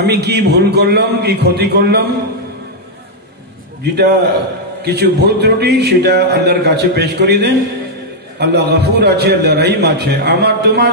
আমি কি ভুল করলাম, কি ক্ষতি করলাম, যেটা কিছু ভুল ত্রুটি সেটা আল্লাহর কাছে পেশ করে দেন। আল্লাহ গফুর আছে, আল্লাহ রহিম আছে, আমার তোমার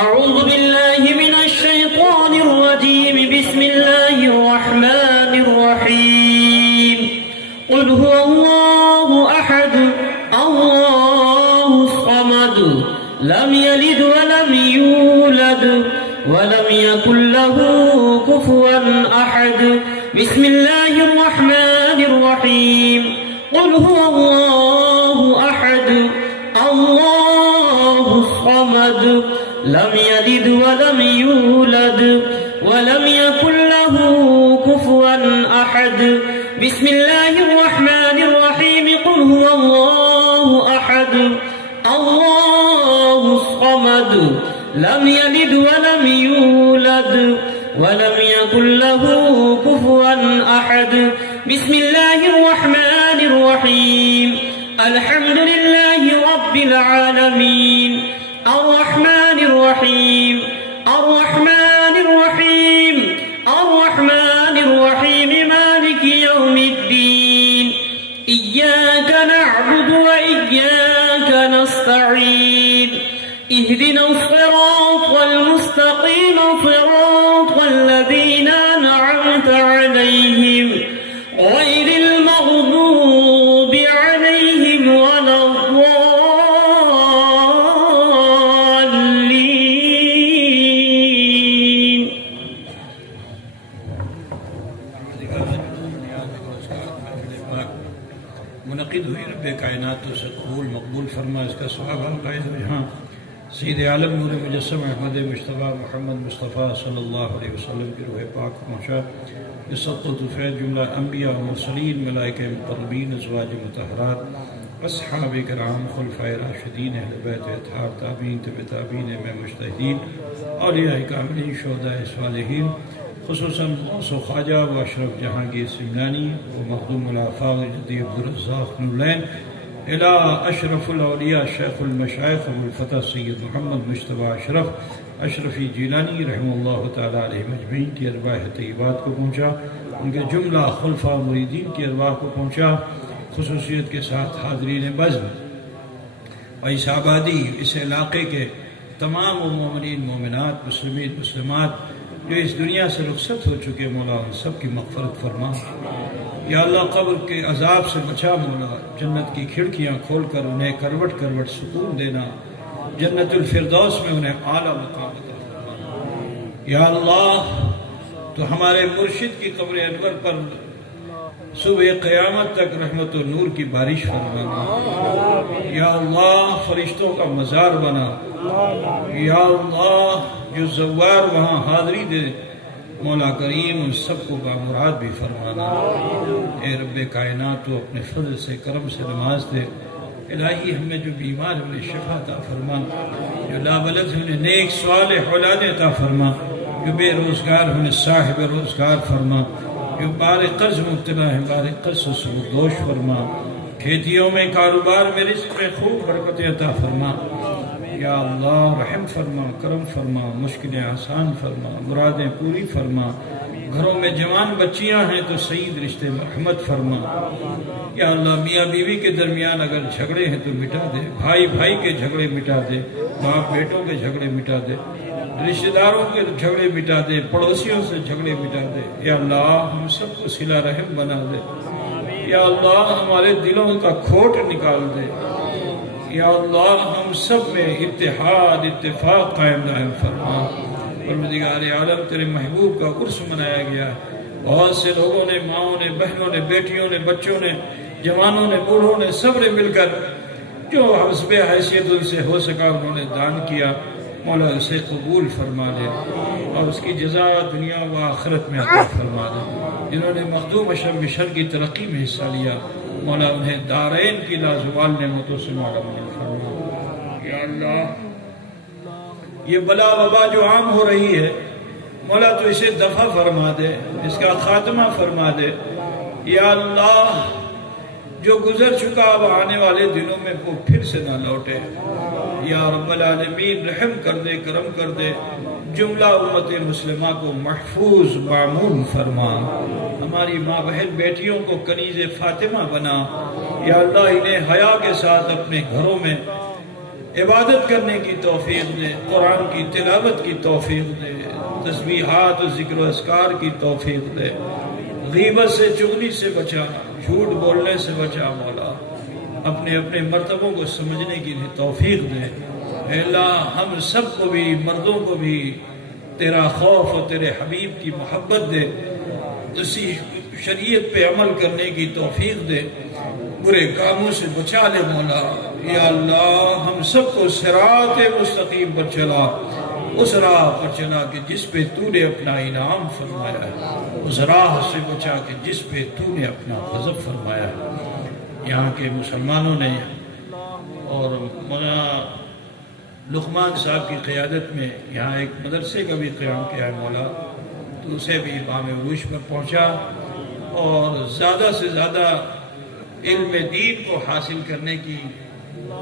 أعوذ بالله من الشيطان الرجيم بسم الله الرحمن الرحيم قل هو الله أحد الله الصمد لم يلد ولم يولد ولم يكن له كفوا أحد بسم الله الرحمن الرحيم قل هو الله أحد الله الصمد لم يلد ولم يولد ولم يكن له كفوا أحد بسم الله الرحمن الرحيم قل هو الله أحد الله الصمد لم يلد ولم يولد ولم يكن له كفوا أحد بسم الله الرحمن الرحيم الحمد لله رب العالمين الرحمن الرحيم الرحمن الرحيم الرحمن الرحيم مالك يوم الدين إياك نعبد وإياك نستعين اهدنا الصراط المستقيم صراط الذين أنعمت عليهم غير المغضوب عليهم ولا الضالين. منعقد ہوئی رب کائنات تو سے قبول مقبول فرما، اس کا ثواب ہم قائد ہوئے. ہاں سید عالم نور مجسم احمد مصطفیٰ محمد مصطفیٰ صلی اللہ علیہ وسلم کی روح پاک پہنچا. اس سب فیض جملہ انبیاء و مرسلین ملائکہ مقربین ازواج مطہرات اصحاب کرام خلفائے راشدین اہل بیت اطہار تابعین تبع تابعین میں مجتہدین اولیاء کاملین شہداء صالحین خصوصاً سو خواجہ و اشرف جہانگیر سمنانی و مخدوم الآفاق جدی عبدالرزاق نورلین الى اشرف الاولیاء شیخ المشائخ ابو الفتح سید محمد مجتبی اشرف اشرفی جیلانی رحمہ اللہ تعالیٰ علیہ مجمعین کی ارواح طیبات کو پہنچا، ان کے جملہ خلفاء مریدین کی ارواح کو پہنچا، خصوصیت کے ساتھ حاضرین بزم و اس آبادی اس علاقے کے تمام مومنین مومنات مسلمین مسلمات جو اس دنیا سے رخصت ہو چکے مولا ان سب کی مغفرت فرما. یا اللہ قبر کے عذاب سے بچا مولا، جنت کی کھڑکیاں کھول کر انہیں کروٹ کروٹ سکون دینا، جنت الفردوس میں انہیں اعلیٰ مقام عطا فرما. یا اللہ تو ہمارے مرشد کی قبر انور پر صبح قیامت تک رحمت و نور کی بارش فرمانا. یا اللہ فرشتوں کا مزار بنا. یا اللہ جو زوار وہاں حاضری دے مولا کریم ان سب کو بامراد بھی فرمانا. اے رب کائنات تو اپنے فضل سے کرم سے نماز دے. الہی ہمیں جو بیمار ہیں انہیں شفا عطا فرما، جو لابلد ہیں انہیں نیک صالح اولاد عطا فرما، جو بے روزگار ہیں انہیں صاحب روزگار فرما، جو بار قرض مبتلا ہیں بار قرض سے سبکدوش فرما، کھیتیوں میں کاروبار میں رزق میں خوب برکت عطا فرما. یا اللہ رحم فرما کرم فرما، مشکلیں آسان فرما، مرادیں پوری فرما. گھروں میں جوان بچیاں ہیں تو سعید رشتے مرحمت فرما. یا اللہ میاں بیوی کے درمیان اگر جھگڑے ہیں تو مٹا دے، بھائی بھائی کے جھگڑے مٹا دے، باپ بیٹوں کے جھگڑے مٹا دے، رشتہ داروں کے جھگڑے مٹا دے، پڑوسیوں سے جھگڑے مٹا دے. یا اللہ ہم سب کو صلہ رحم بنا دے. یا اللہ ہمارے دلوں کا کھوٹ نکال دے. یا اللہ ہم سب میں اتحاد اتفاق قائم دائم فرما. پروردگار عالم تیرے محبوب کا عرس منایا گیا ہے، بہت سے لوگوں نے، ماؤں نے، بہنوں نے، بیٹیوں نے، بچوں نے، جوانوں نے، بوڑھوں نے، سب نے مل کر جو حسب حیثیت ان سے ہو سکا انہوں نے دان کیا. مولا اسے قبول فرما دے اور اس کی جزا دنیا و آخرت میں عطا فرما دے. جنہوں نے مخدوم اشرف مشن کی ترقی میں حصہ لیا مولا انہیں دارین کی لازوال نعمتوں سے مولا منع فرما. یا اللہ یہ بلا وبا جو عام ہو رہی ہے مولا تو اسے دفع فرما دے، اس کا خاتمہ فرما دے. یا اللہ جو گزر چکا اب آنے والے دنوں میں وہ پھر سے نہ لوٹے. یا رب العالمین رحم کر دے، کرم کر دے، جملہ امت مسلمہ کو محفوظ معمون فرما. ہماری ماں بہن بیٹیوں کو کنیز فاطمہ بنا. یا اللہ انہیں حیا کے ساتھ اپنے گھروں میں عبادت کرنے کی توفیق دے، قرآن کی تلاوت کی توفیق دے، تسبیحات و ذکر و اذکار کی توفیق دے، غیبت سے چغلی سے بچا، جھوٹ بولنے سے بچا مولا، اپنے اپنے مرتبوں کو سمجھنے کی توفیق دے۔ اے اللہ ہم سب کو بھی، مردوں کو بھی تیرا خوف اور تیرے حبیب کی محبت دے، اسی شریعت پہ عمل کرنے کی توفیق دے، برے کاموں سے بچا لے مولا۔ یا اللہ ہم سب کو صراط مستقیم پر چلا، اس راہ پر چلا کہ جس پہ تو نے اپنا انعام فرمایا ہے، اس راہ سے بچا کہ جس پہ تو نے اپنا غضب فرمایا ہے۔ یہاں کے مسلمانوں نے اور مولانا لقمان صاحب کی قیادت میں یہاں ایک مدرسے کا بھی قیام کیا ہے مولا، تو اسے بھی بام عروج پر پہنچا، اور زیادہ سے زیادہ علم دین کو حاصل کرنے کی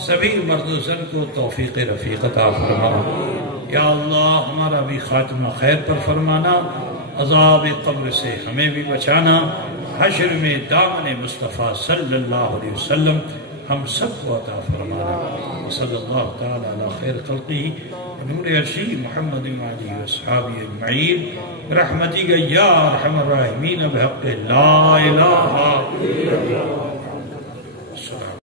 سبھی مرد و زن کو توفیق رفیق عطا فرما۔ یا اللہ ہمارا بھی خاتمہ خیر پر فرمانا، عذاب قبر سے ہمیں بھی بچانا، حشر میں دامن مصطفیٰ صلی اللہ علیہ وسلم ہم سب کو عطا فرمانا۔ صلی اللہ تعالی علی خیر خلقہ نور عرشی محمد علیہ وصحابہ اجمعین برحمتک یا ارحم الراحمین بحق لا الہ الا اللہ۔